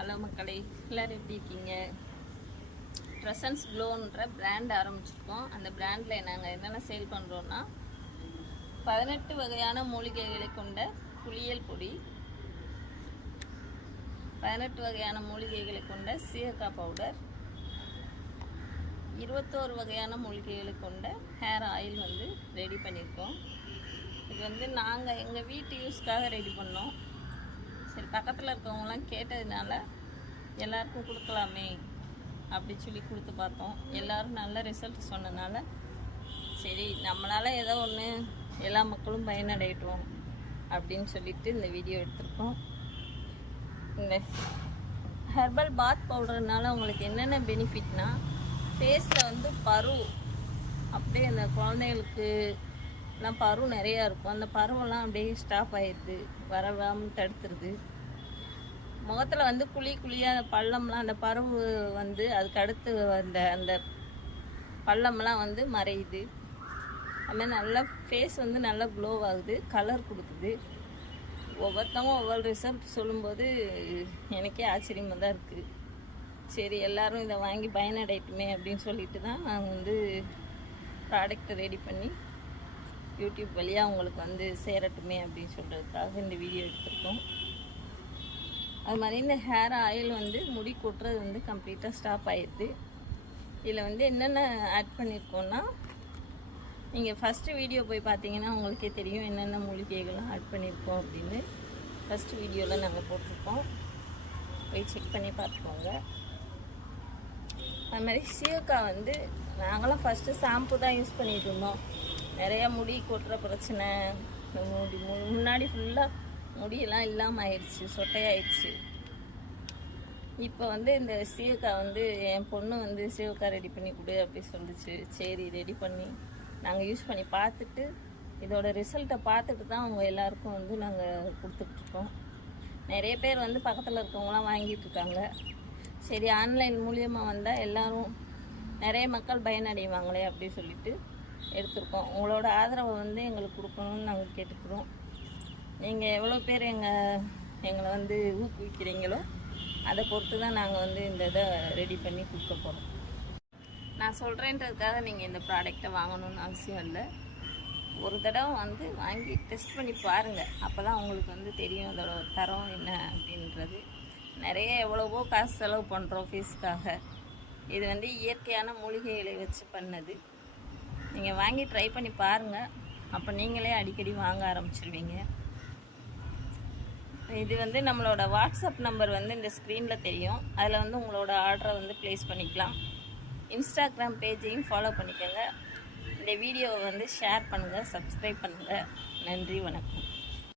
Hello மக்களே, எல்லோரும் எப்படி இருக்கீங்க? ட்ரெசன்ஸ் க்ளோன்ற பிராண்ட் ஆரம்பிச்சிருக்கோம். அந்த பிராண்டில் நாங்கள் என்னென்ன சேல் பண்ணுறோன்னா 18 வகையான மூலிகைகளை கொண்ட குளியல் பொடி, 18 வகையான மூலிகைகளை கொண்ட சீயக்காய் பவுடர், 21 வகையான மூலிகைகளை கொண்ட ஹேர் ஆயில் ரெடி பண்ணியிருக்கோம். இது நாங்கள் எங்கள் வீட்டு யூஸ்க்காக ரெடி பண்ணோம். சரி, பக்கத்தில் இருக்கவங்களாம் கேட்டதுனால எல்லாருக்கும் கொடுக்கலாமே அப்படி சொல்லி கொடுத்து பார்த்தோம். எல்லோரும் நல்ல ரிசல்ட் சொன்னனால சரி, நம்மளால் ஏதோ ஒன்று எல்லா மக்களும் பயனடையட்டும் அப்படின்னு சொல்லிட்டு இந்த வீடியோ எடுத்திருக்கோம். இந்த ஹெர்பல் பாத் பவுடர்னால உங்களுக்கு என்னென்ன பெனிஃபிட்னா, ஃபேஸில் பரு அப்படியே அந்த குழந்தைகளுக்கு எல்லாம் பரு நிறையா இருக்கும். அந்த பருவெல்லாம் அப்படியே ஸ்டாப் ஆகிடுது, வரவாமல் தடுத்துருது. முகத்தில் குழியாக பள்ளம்லாம் அந்த பருவு அதுக்கு அடுத்து அந்த பள்ளம்லாம் மறையுது. அதுமாதிரி நல்லா ஃபேஸ் நல்லா க்ளோ ஆகுது, கலர் கொடுக்குது. ஒவ்வொருத்தவங்க ஒவ்வொரு ரிசல்ட் சொல்லும்போது எனக்கே ஆச்சரியமாக தான் இருக்குது. சரி, எல்லோரும் இதை வாங்கி பயனடையட்டுமே அப்படின்னு சொல்லிட்டு தான் நாங்கள் ப்ராடக்டை ரெடி பண்ணி யூடியூப் வழியாக உங்களுக்கு சேரட்டுமே அப்படின்னு சொல்கிறதுக்காக இந்த வீடியோ எடுத்திருக்கோம். அது மாதிரி இந்த ஹேர் ஆயில் முடி கொட்டுறது கம்ப்ளீட்டாக ஸ்டாப் ஆகிடுது. இதில் என்னென்ன ஆட் பண்ணியிருக்கோன்னா, நீங்கள் ஃபஸ்ட்டு வீடியோ போய் பார்த்தீங்கன்னா உங்களுக்கே தெரியும் என்னென்ன மூலிகைகள்லாம் ஆட் பண்ணியிருக்கோம் அப்படின்னு. ஃபஸ்ட்டு வீடியோவில் நாங்கள் போட்டிருக்கோம், போய் செக் பண்ணி பார்த்துக்கோங்க. அது மாதிரி சீயக்காய் நாங்களாம் ஃபஸ்ட்டு ஷாம்பு தான் யூஸ் பண்ணிகிட்டு இருந்தோம். நிறையா முடி கொட்டுற பிரச்சனை, முன்னாடி ஃபுல்லாக முடியெல்லாம் இல்லாமல் ஆயிடுச்சு, சொட்டையாயிடுச்சு. இப்போ இந்த சீயக்காய் என் பொண்ணு சீயக்காய் ரெடி பண்ணி கொடு அப்படி சொல்லிச்சு. சரி, ரெடி பண்ணி நாங்கள் யூஸ் பண்ணி பார்த்துட்டு இதோட ரிசல்ட்டை பார்த்துட்டு தான் அவங்க எல்லாருக்கும் நாங்கள் கொடுத்துட்ருக்கோம். நிறைய பேர் பக்கத்தில் இருக்கவங்களாம் வாங்கிட்டுருக்காங்க. சரி, ஆன்லைன் மூலியமாக வந்தால் எல்லோரும் நிறைய மக்கள் பயனடைவாங்களே அப்படி சொல்லிட்டு எடுத்திருக்கோம். உங்களோட ஆதரவை எங்களுக்கு கொடுக்கணும்னு நாங்கள் கேட்டுக்கிறோம். நீங்கள் எவ்வளோ பேர் எங்களை ஊக்குவிக்கிறீங்களோ அதை பொறுத்து தான் நாங்கள் இந்த இதை ரெடி பண்ணி கொடுக்க போகிறோம். நான் சொல்கிறேன்றதுக்காக நீங்கள் இந்த ப்ராடக்டை வாங்கணும்னு அவசியம் இல்லை. ஒரு தடவை வாங்கி டெஸ்ட் பண்ணி பாருங்கள். அப்போ தான் உங்களுக்கு தெரியும் அதோட தரம் என்ன அப்படின்றது. நிறைய எவ்வளவோ காசு செலவு பண்ணுறோம் ஃபீஸ்க்காக. இது இயற்கையான மூலிகைகளை வச்சு பண்ணது. நீங்கள் வாங்கி ட்ரை பண்ணி பாருங்கள். அப்போ நீங்களே அடிக்கடி வாங்க ஆரம்பிச்சிருவீங்க. இது நம்மளோட வாட்ஸ்அப் நம்பர் இந்த ஸ்க்ரீனில் தெரியும். அதில் உங்களோட ஆர்டரை ப்ளேஸ் பண்ணிக்கலாம். இன்ஸ்டாகிராம் பேஜையும் ஃபாலோ பண்ணிக்கோங்க. இந்த வீடியோவை ஷேர் பண்ணுங்கள், சப்ஸ்கிரைப் பண்ணுங்கள். நன்றி, வணக்கம்.